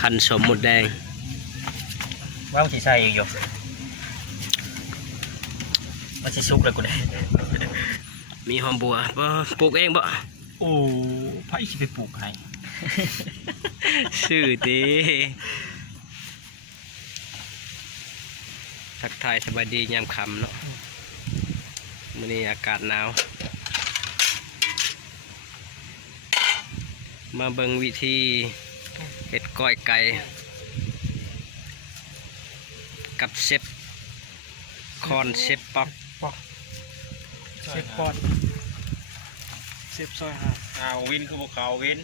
คันสมหมดแดงว่าวที่ใส่อยู่มันสิซุกเลยกูได้มีหอมบัวบ่ปลูกเองบ่โอ้ไผสิไปปลูกให้ชื่อดีทักทายสบายดียามค่ำเนาะมื้อนี้อากาศหนาวมาเบิ่งวิธีเฮ็ดก้อยไก่กับเชฟคอนเชฟป๊อกเชฟปอดเชฟซอยหาวินคือพวกเขาวิน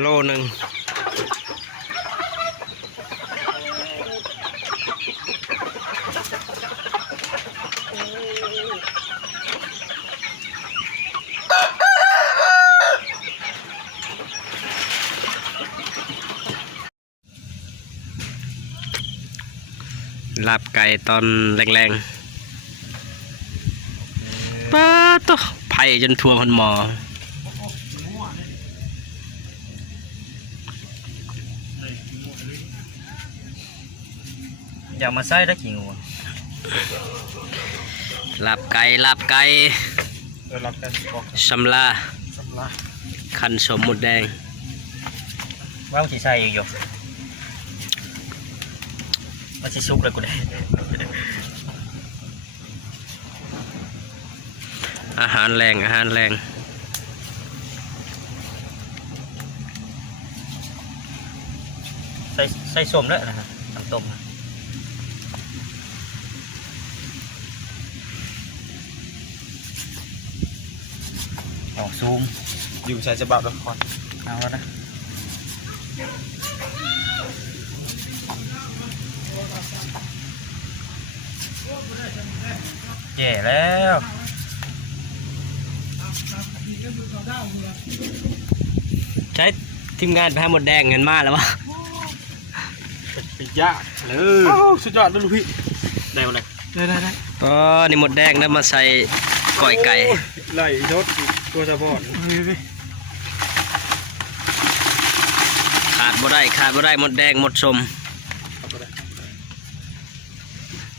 โลหนึ่งลาบไก่ตอนแรงๆป้าตัวไผ่จนทั่วคนหมออย่ามาใส่ได้กี่งูลาบไก่สำลาคันสมหมดแดงว่าวที่ใส่อยู่มันสิซุกเลยกูได้อาหารแรงใส่ส้มแล้วนะครับน้ำต้มออกซูมอยู่ใส่ฉบับละครเอาแล้วนะแย่แล้วใช้ทีมงานแพ้หมดแดงเงินมาแล้ววะปิดยากเลยสุดยอดเลยลูกพี่ได้มาเลยได้อ๋อนี่หมดแดงแล้วมาใส่ก้อยไก่ไหลทดตัวสะพอนขาดบ่ได้หมดแดงหมดสม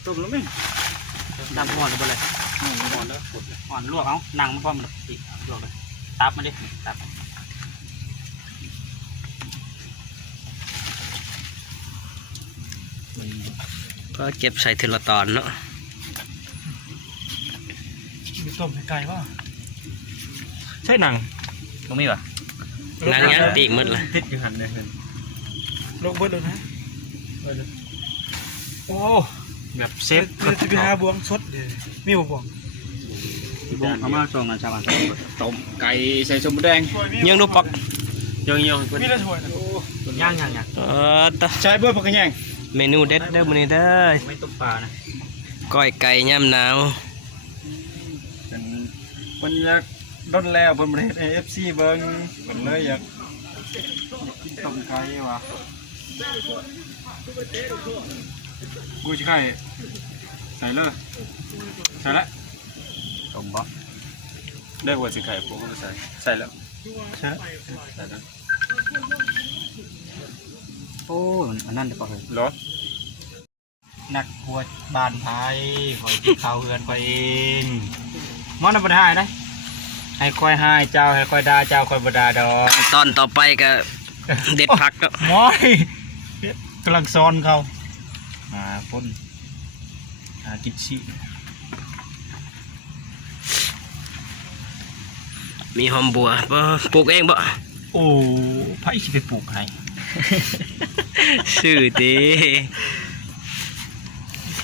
ต้มแล้วไหมดำห่อนเลยห่อนแล้วห่อนลวกเอาหนังมันพอมันติดลวกเลยตับมาดิตับก็เก็บใส่ทีละตอนเนาะมีต้มไก่ป่ะใช่หนังตรงนี้ป่ะหนังยังปีกหมดเลยติดอยู่หันเลยลงเบิดเลยนะโอ้แบบเซฟจะไปหาบวงสดเลยมีบวงเอามาส่งกันชาวบ้านต้มไก่ใส่สมแดงยังดูปักยังมีละถ้วยย่างใช้เบอร์พักยังเมนูเด็ดเด้อมื้อนี้เด้อไม่ตุกปลานะก้อยไก่ย่ำหนาวมันอยากดนแล้วเป็นประเทศAFCเบิ้งมันเลยอยากกินต้มไก่วะกูจะไข่ใส่เลยใส่ละต้มบ่ได้หัวสิไข่ผมก็ใส่แล้วใช่แล้วโอ้อันนั้นจะปล่อยหรอนักหัวบานไทยคอยข้าวเฮือนไปเองมอนบดาได้ให้คอยให้เจ้าให้คอยด่าเจ้าคอยบดาดอกตอนต่อไปก็เด็ดผักก็มอยกำลังซ้อนเขาพ่นกินชีมีหอมบัวบ่ปลูกเองบ่โอ้ไผสิไปปลูกให้ชื่อดี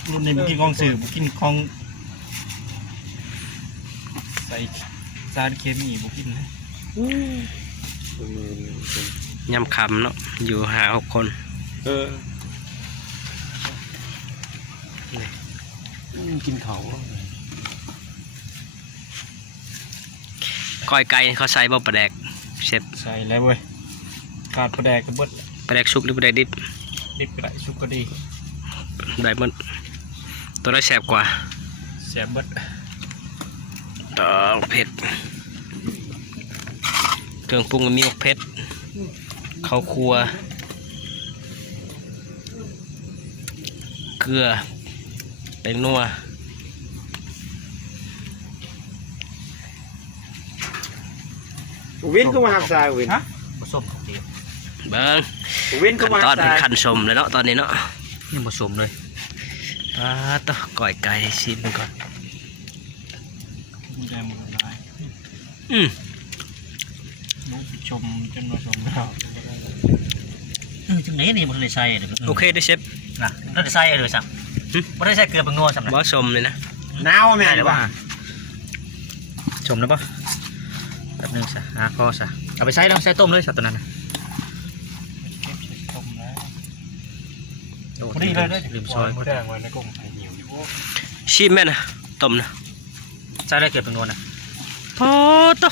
รุ่นนี้บุกินของสื่อบุกินของใส่สารเคมีบุกินนะ ยำคำเนาะอยู่5-6 คน กินเขา ก้อยไก่เขาใส่บ่ปลาแดกเชฟ ใส่แล้วเว้ยขาดปลาแดกกับเบิด ปลาแดกสุกหรือปลาแดกดิบ ดิบก็ได้ชุกก็ดี ได้หมดตัวได้แซ่บกว่า เสียเบิด เผ็ดเครื่องปรุงมีเผ็ดข้าวคั่วเกลือแป้งนัว วินก็มาหักทรายวิน ฮะผสมดี เบิ้ง วินก็ ขั้น มา ต หั อน กท เป็น ราย ขั้นสมเลยเนาะตอนนี้เนาะ นี่ผสมเลย ต่อก้อยไก่ชิมมันก่อน มันจะหมดลาย อืม ลูกชมจนผสมแล้วจังนี้นี่มันเลยใส่ โอเคได้เชฟ นะมันได้ใส่เลยสั่งมันได้ใส่เกลือเป็นนัวสำหรับ บ่สมเลยนะ หนาวแม่หรือว่า ชมแล้วปะแป๊บนึงสะพอสะเอาไปใส่แล้วใส่ต้มเลยสัตว์ตัวนั้นพอดีเลยลืมซอย แดงไว้ในกลุ่มไผ่หิวอยู่ ชิมแม่นะต้มนะ ใส่ได้เกลือเป็นนัวนะ พอต่อ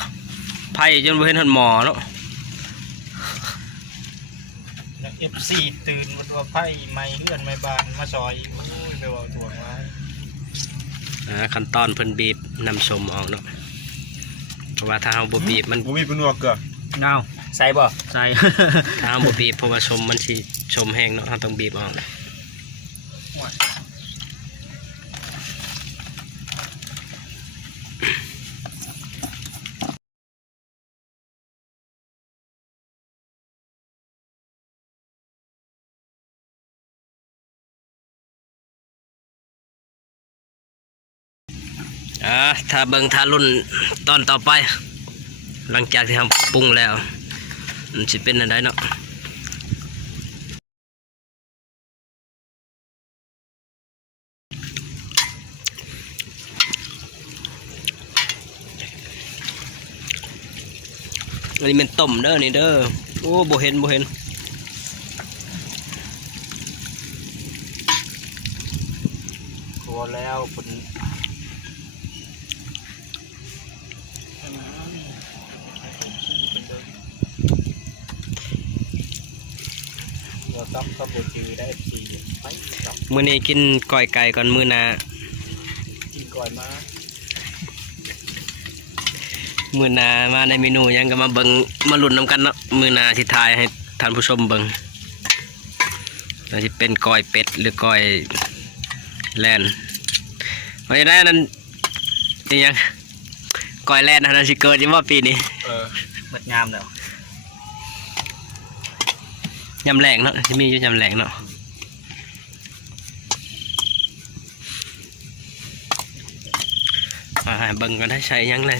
ไผ่จนบ่เห็นหันหมอเนาะ FC ตื่นมาตัวไผ่ไม้เลื่อนไม้บานมาซอยโอ้ยไม่ว่าถ่วงไว้ ขั้นตอนเพิ่นบีบน้ำส้มออกเนาะเพราะว่าถ้าเราบ่บีบมัน บุมีเป็นนัวเกลือ เงาใส่บ่ใส่ ถ้าเราบ่บีบเพราะว่าส้มมันสิส้มแห้งเนาะเราต้องบีบออก ถ้าเบิ่งถ้ารุ่นตอนต่อไป หลังจากที่ทำปรุงแล้วมันจะเป็นอะไรเนาะอันนี้เป็นต้มเด้อนี่เด้อโอ้บ่เห็นพอแล้วผลเราต้องขบวนจือได้ FC ไปกับ มื้อนี้กินก้อยไก่ก่อนมื้อหน้า กินก่อนมา มื้อหน้ามาในเมนูหยังก็มาเบิ่งมาลุ้นนำกันเนาะมื้อหน้าสิทายให้ท่านผู้ชมเบิ่งว่าสิเป็นก้อยเป็ดหรือก้อยแล่นเพราะฉะนั้นนั่นอีหยังก้อยแล่นอันนั้นสิเกิดอยู่บ่ปีนี้ หมดงามแล้ว ยำแหลงเนาะที่มีอยู่ยำแหลงเนาะเบิ่งก็ได้ใช้ยังเลย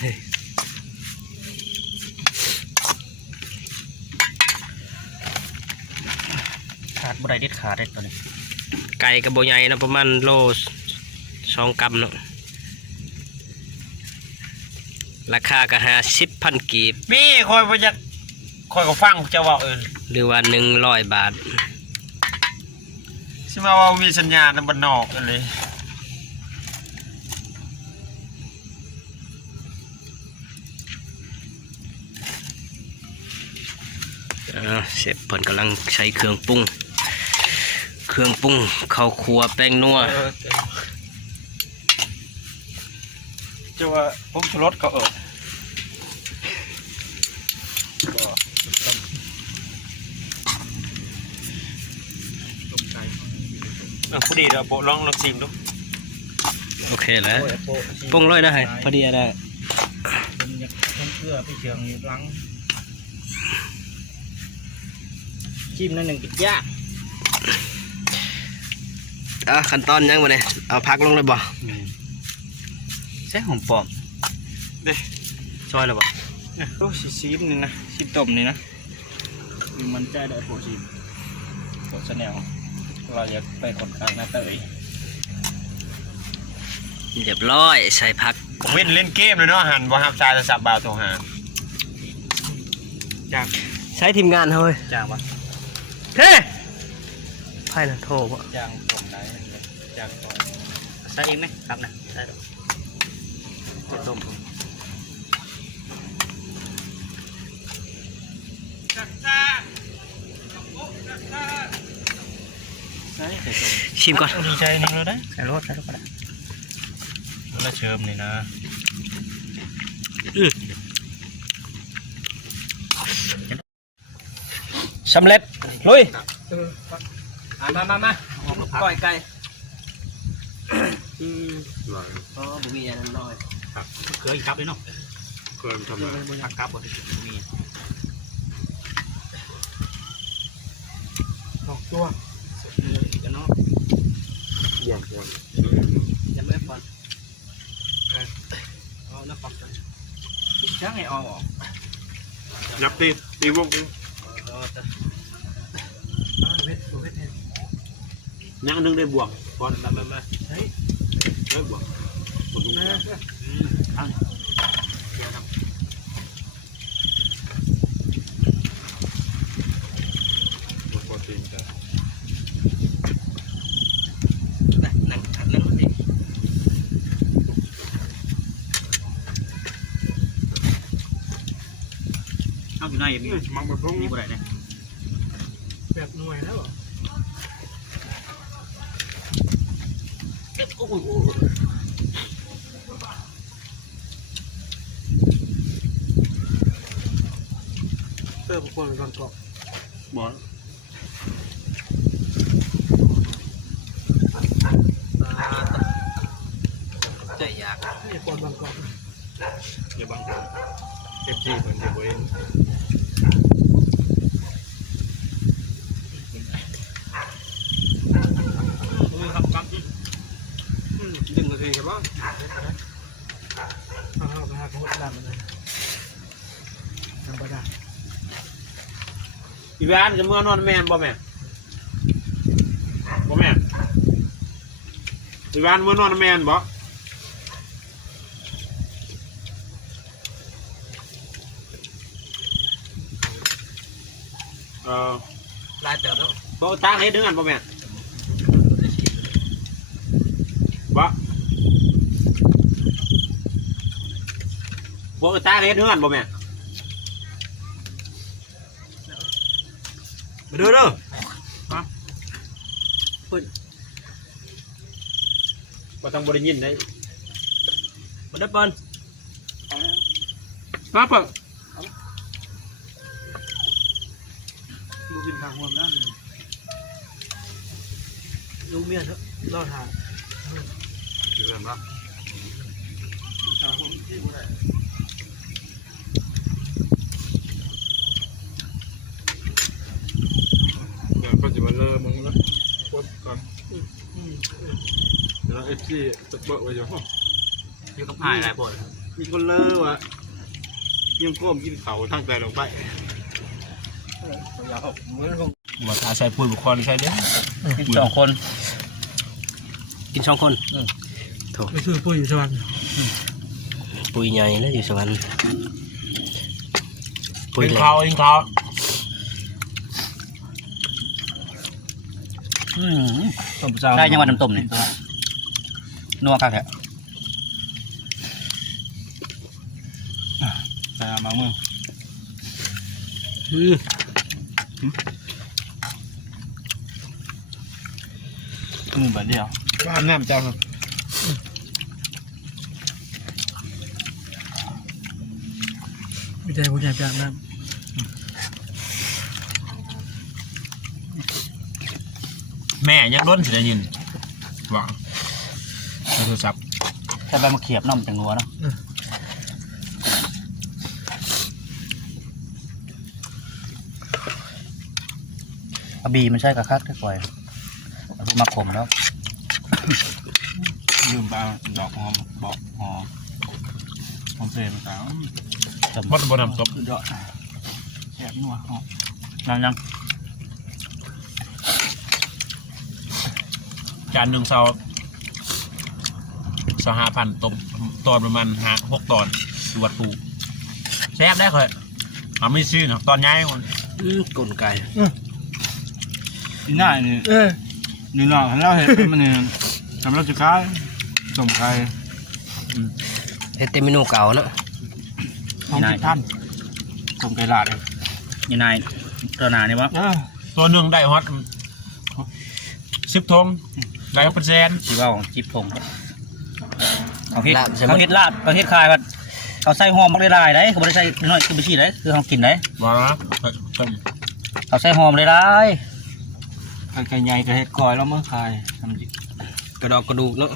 ขาดบ่ได้เด็ดขาดได้ตัวนี้ ไก่กับโบใหญ่เนาะประมาณโล2 กรัมเนาะราคาก็50,000 กีบ มีคอยบ่อยากคอยก็ฟังเจ้าว่าหรือว่า100 บาท สิมาว่ามีสัญญาณบ้านนอกกันเลย เชฟเพิ่นกำลังใช้เครื่องปรุงข้าวคั่วแป้งนัว เจ้าว่าผมชูรสก็พอดีเราลองชิมดู โอเคแล้วปรุงเลยนะให้พอดีได้ เป็นอยากต้องเกลือไปเชียงอยู่หลังจิ้มนั่นหนึ่งกินยาก ขั้นตอนยังบ่เนี่ยเอาพักลงเลยบ่ ใช่หอมปอมเด้ซอยแล้วบ่โอ้ชิมนี่นะชิมต้มนี่นะมันใจได้โปรชิมโปรชแนลเราอยากไปขนกลางหน้าเตย เรียบร้อยใส่ผัก ผมเล่นเกมเลยเนาะหันบ่ฮับชายจะสับบาวตัวหา จาก ใช้ทีมงานเฮ้ย จางปะ เฮ้ไพ่น่ะโทรบ่ จางตรงไหนจางก่อนใส่เองไหมครับนะใส่จะต้มใส่ต้ม ชิมก่อน ดีใจนี่เลยได้ใส่รสก็ได้แล้วเชิมนี่นะ สำเร็จลุยมาก้อยไก่อ๋อบุมีอันนั้นน้อย เกลืออีกครับเลยเนาะ เกินทำไม ผักครับบนมี ดอกตัว อีกเนาะ บวก ยังไม่ฟันเอาแล้วปักกันช่างให้ออก ยับตีวงยังนึงได้บวกก่อนมาได้บวกบวกตรงกลางบวกโปรตีนจ้ะ นั่งสิ เอาอยู่ในมี มังบะพุ่ง มีอะไรเนี่ย แบบหน่วยแล้วเหรอเติมคนก่อนเกาะ บอล ใจอยาก นี่คนบางเกาะอย่าบางคนเอฟซีเหมือนเด็กเว้น ครับครับ ดึงกระเทียมใช่ปะ เอาไปหาเขาหลังเลยธรรมดา อีแวนกับเมื่อนอนแมนบ่แม่บ่แม่อีแวนเมื่อนอนแมนบ่ลายเติบแล้ว บ่ตาเฮ็ดถึงกันบ่แม่บ่ตาเฮ็ดถึงกันบ่แม่มาเด้อบ่ต้องบ่ได้ยินได้ มันได้เปิ้ล มาเปิด ลูกกินทางความแล้วลูกเมียเถอะรอดหา เดือนละเดี๋ยวก็จะมาเริ่มมึงแล้วกดก่อนเดี๋ยวเอฟซีตะเบะไว้อยู่ห้อง อยู่กับพายหลายบท มีคนเลิกว่ะยังก้มกินเขาทางใจลงไปมาทาใส่ปุ๋ยบุคคลใช่เด้ กิน2 คน กิน2 คนโถ ไปซื้อปุ๋ยอยู่สวรรค์ ปุยใหญ่แล้วอยู่สวรรค์ปุย กิน แหล เขา ม กินเขา ใช่ยังวันน้ำต้มนี่นัวครับแท้มาเมือง แบบเดียว บ้านน้ำเจ้าครับ วิจัยผู้ใหญ่แบบนั้น แม่ยังล้นสิได้ยินหวังโทรศัพท์ ใช้ใบมะเขียบน้ำจังนัวเนาะบีมันใช่กระคักได้ก่อยมาขมแล้ว ลืมไปดอกหอมบอกหอมเฟรนต่าง บดน้ำตบยอดแซ่บนัวยัง จานหนึ่ง25,000ตอนประมาณ6 ตอนดูวัดปูแซ่บได้เคยไม่ซื้อเนาะตอนย้ายคน กลไก อีหน้านี่นี่น้องเราเห็ดมันนี่ทำเราจะขายต้มไก่ เฮ็ดแต่เมนูเก่าเนาะ 20,000ต้มไก่ลาดเลย ยังไงตัวหนานี่วะ ตัวหนึ่งได้ฮอต10 ทงได้เป็นแสน สีว่าของจิ๊บพงเขาเฮ็ดลาบเขาเฮ็ดคายว่าเขาใส่หอมมักได้ได้ได้เขาไม่ได้ใส่น้อยคือไปชี้ได้คือเขากินได้ ว่านะ เขาใส่หอมได้ได้ ไก่ใหญ่ก็เห็ดก้อยแล้วเมื่อขายทำจิ กระดอกกระดูกเนาะ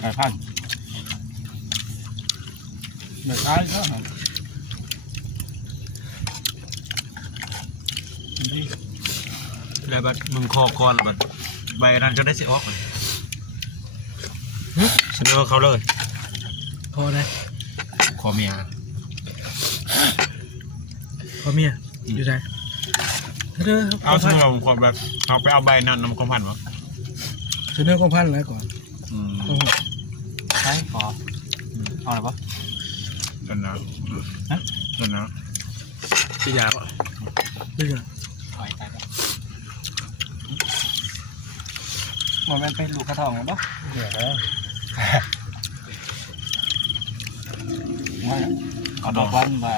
ไก่พันเดือดร้ายก็ แล้วบัดมึงคอคอนบัดใบนั้นจะได้สิออกเสนอเขาเลย พอเลย ขอเมีย พอเมียอยู่ไหนเด้อ เอาสมมติผมขอแบบเอาไปเอาใบนั้นนำความพันวะ เสนอของพันแล้วก่อน ใช่ขอเอาอะไรปะ จนนะจนนะ สิยาบ่ เด้อ ถอยไป มันเป็นลูกกระทองมั้งเดี๋ยวแล้วเอาดอกวันมา